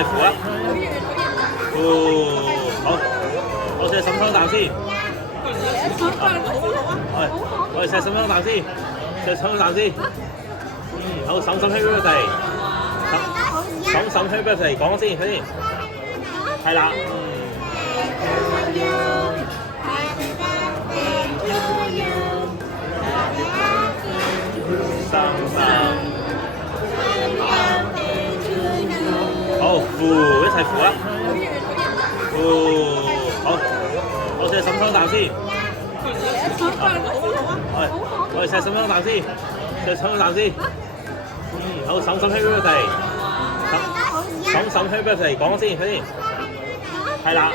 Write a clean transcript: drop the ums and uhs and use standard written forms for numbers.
齊扶啊！好，我哋沈湯啖先。我哋食沈湯啖先，食沈湯啖先。好，沈 Happy Birthday， 沈 Happy Birthday， 講先，快啲。係啦。好，扶，一齊扶啊！好，我哋沈湯啖先。我哋食沈湯啖先，食沈湯啖先。好，沈 Happy Birthday， 沈 Happy Birthday， 講先，快啲。係啦。